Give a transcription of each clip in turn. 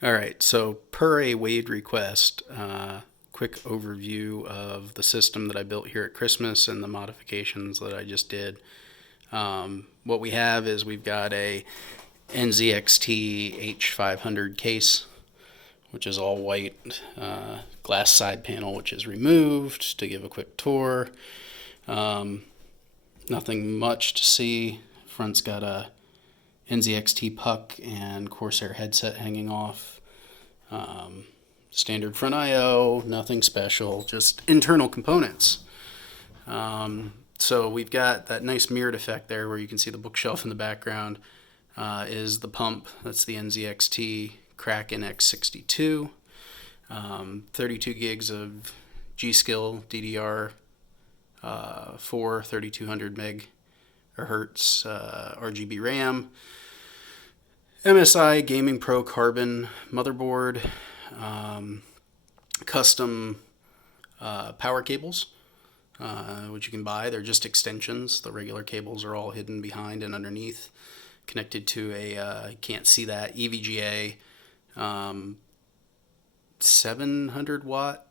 All right, so per a Wade request, quick overview of the system that I built here at Christmas and the modifications that I just did. What we have is we've got a NZXT H500 case, which is all white, glass side panel, which is removed to give a quick tour. Um, Nothing much to see. Front's got a NZXT puck and Corsair headset hanging off. Standard front I/O, nothing special, just internal components. So we've got that nice mirrored effect there where you can see the bookshelf in the background. Is the pump. That's the NZXT Kraken X62. 32 gigs of G-Skill DDR 4 3200 megahertz RGB RAM. MSI Gaming Pro Carbon motherboard. Custom power cables, which you can buy. They're just extensions. The regular cables are all hidden behind and underneath, connected to a, can't see that, EVGA 700 watt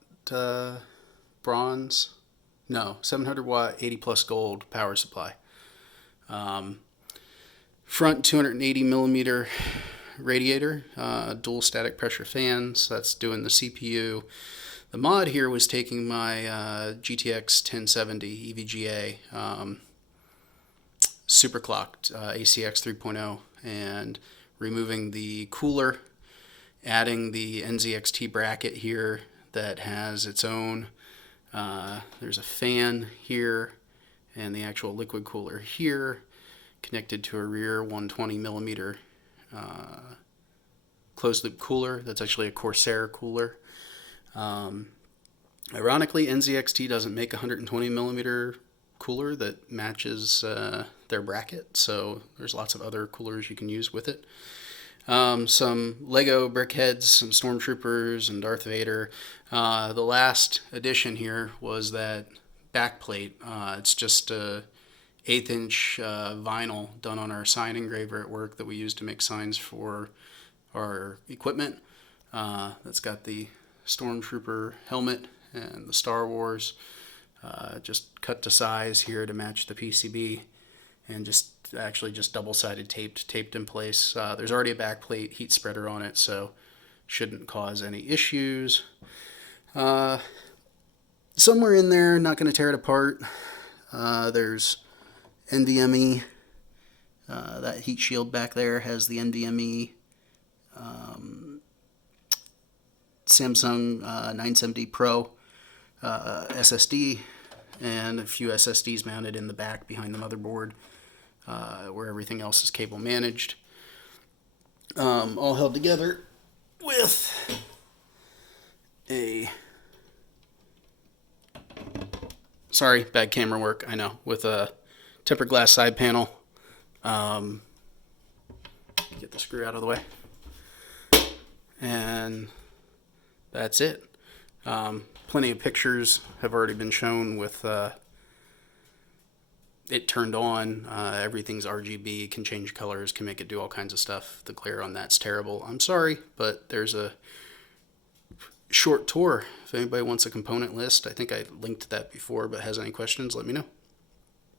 bronze, no, 700 watt 80 plus gold power supply. Front 280 millimeter radiator, dual static pressure fans. That's doing the CPU. The mod here was taking my GTX 1070 EVGA superclocked ACX 3.0 and removing the cooler, adding the NZXT bracket here that has its own. There's a fan here and the actual liquid cooler here, connected to a rear 120 millimeter closed loop cooler. That's actually a Corsair cooler. Ironically, NZXT doesn't make a 120 millimeter cooler that matches their bracket, so there's lots of other coolers you can use with it. Some Lego brickheads, some Stormtroopers, and Darth Vader. The last addition here was that backplate. It's just a 1/8 inch vinyl done on our sign engraver at work that we use to make signs for our equipment. That's got the Stormtrooper helmet and the Star Wars. Just cut to size here to match the PCB, and just double-sided taped in place. There's already a backplate heat spreader on it, so shouldn't cause any issues. Somewhere in there, not going to tear it apart, there's NVMe. That heat shield back there has the NVMe Samsung 970 Pro SSD, and a few SSDs mounted in the back behind the motherboard, where everything else is cable managed. All held together with a, sorry, bad camera work, I know, with a tempered glass side panel. Get the screw out of the way. And that's it. Plenty of pictures have already been shown with it turned on. Everything's RGB, can change colors, can make it do all kinds of stuff. The glare on that's terrible. I'm sorry, but there's a short tour. If anybody wants a component list, I think I linked that before, but has any questions, let me know.